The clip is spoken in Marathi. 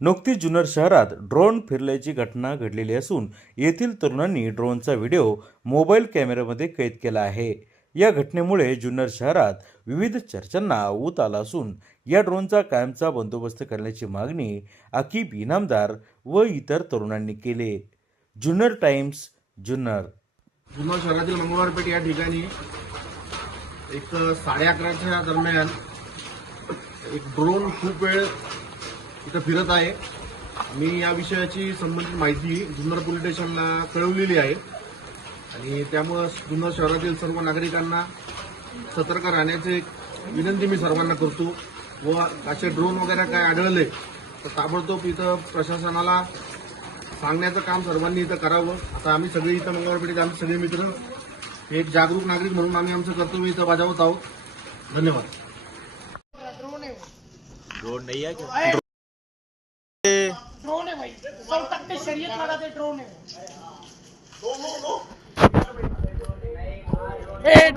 नुकतीच जुन्नर शहरात ड्रोन फिरल्याची घटना घडलेली असून येथील तरुणांनी ड्रोनचा व्हिडिओ मोबाईल कॅमेऱ्यामध्ये कैद केला आहे. या घटनेमुळे जुन्नर शहरात विविध चर्चांना ऊत आला असून या ड्रोनचा कायमचा बंदोबस्त करण्याची मागणी अकीब इनामदार व इतर तरुणांनी केले. जुन्नर टाइम्स जुन्नर. जुन्नर शहरातील मंगळवारपेठ या ठिकाणी एक साडे अकराच्या दरम्यान एक ड्रोन खूप वेळ इथं फिरत आहे. मी या विषयाची संबंधित माहिती जुन्नर पोलीस स्टेशनला कळवलेली आहे. आणि त्यामुळं जुन्नर शहरातील सर्व नागरिकांना सतर्क राहण्याची एक विनंती मी सर्वांना करतो. व असे ड्रोन वगैरे काय आढळले तर ताबडतोब इथं प्रशासनाला सांगण्याचं काम सर्वांनी इथं करावं. आता आम्ही सगळे इथं मंगळवारपेठेत आम्ही सगळे मित्र एक जागरूक नागरिक म्हणून आम्ही आमचं कर्तव्य इथं बजावत आहोत. धन्यवाद. ड्रोन है भाई. सौ टक्के शरीयत वाला ते ड्रोन है ए ड्रोन